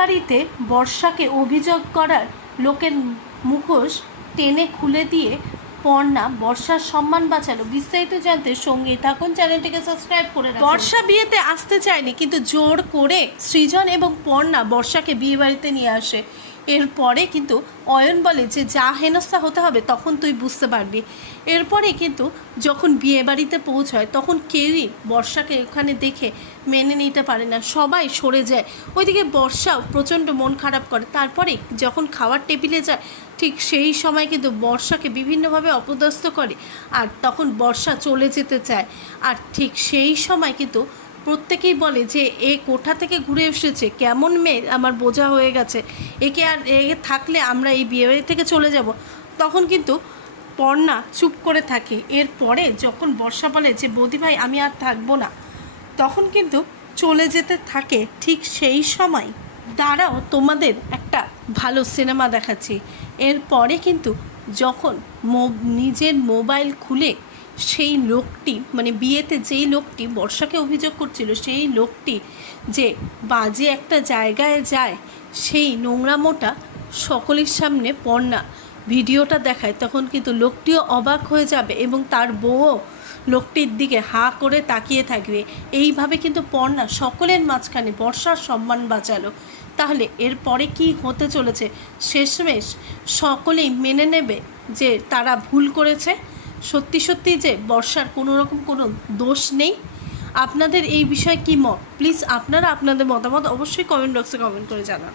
বাড়িতে বর্ষাকে অভিযোগ করার লোকের মুখোশ টেনে খুলে দিয়ে পর্ণা বর্ষার সম্মান বাঁচালো। বিস্তারিত জানতে সঙ্গেই থাকুন, চ্যানেলটিকে সাবস্ক্রাইব করে রাখুন। বর্ষা বিয়েতে আসতে চায়নি, কিন্তু জোর করে সৃজন এবং পর্ণা বর্ষাকে বিয়ে বাড়িতে নিয়ে আসে। এরপরে কিন্তু অয়ন বলে যে যা হেনস্থা হতে হবে তখন তুই বুঝতে পারবি। এরপরে কিন্তু যখন বিয়ে বাড়িতে পৌঁছায় তখন কেউই বর্ষাকে ওখানে দেখে মেনে নিতে পারে না, সবাই সরে যায়। ওইদিকে বর্ষাও প্রচণ্ড মন খারাপ করে। তারপরে যখন খাওয়ার টেবিলে যায় ঠিক সেই সময় কিন্তু বর্ষাকে বিভিন্নভাবে অপদস্থ করে, আর তখন বর্ষা চলে যেতে চায়। আর ঠিক সেই সময় কিন্তু প্রত্যেকেই বলে যে এ কোথা থেকে ঘুরে এসেছে, কেমন মেয়ে, আমার বোঝা হয়ে গেছে, একে আর এ থাকলে আমরা এই বিয়েবাড়ি থেকে চলে যাব। তখন কিন্তু পর্ণা চুপ করে থাকে। এরপরে যখন বর্ষা বলে যে বৌদিভাই আমি আর থাকবো না, তখন কিন্তু চলে যেতে থাকে। ঠিক সেই সময় দাঁড়াও, তোমাদের একটা ভালো সিনেমা দেখাচ্ছি। এরপরে কিন্তু যখন নিজের মোবাইল খুলে সেই লোকটি, মানে বিয়েতে যেই লোকটি বর্ষাকে অভিযোগ করছিল, সেই লোকটি যে বাজে একটা জায়গায় যায়, সেই নোংরামোটা সকলের সামনে পর্ণা ভিডিওটা দেখায়, তখন কিন্তু লোকটিও অবাক হয়ে যাবে এবং তার বউও লোকটির দিকে হাঁ করে তাকিয়ে থাকবে। এইভাবে কিন্তু পর্ণা সকলের মাঝখানে বর্ষার সম্মান বাঁচালো। তাহলে এরপরে কি হতে চলেছে? শেষমেশ সকলেই মেনে নেবে যে তারা ভুল করেছে, সত্যি সত্যি যে বর্ষার কোনো রকম কোনো দোষ নেই। আপনাদের এই বিষয়ে কী মত? প্লিজ আপনারা আপনাদের মতামত অবশ্যই কমেন্ট বক্সে কমেন্ট করে জানান।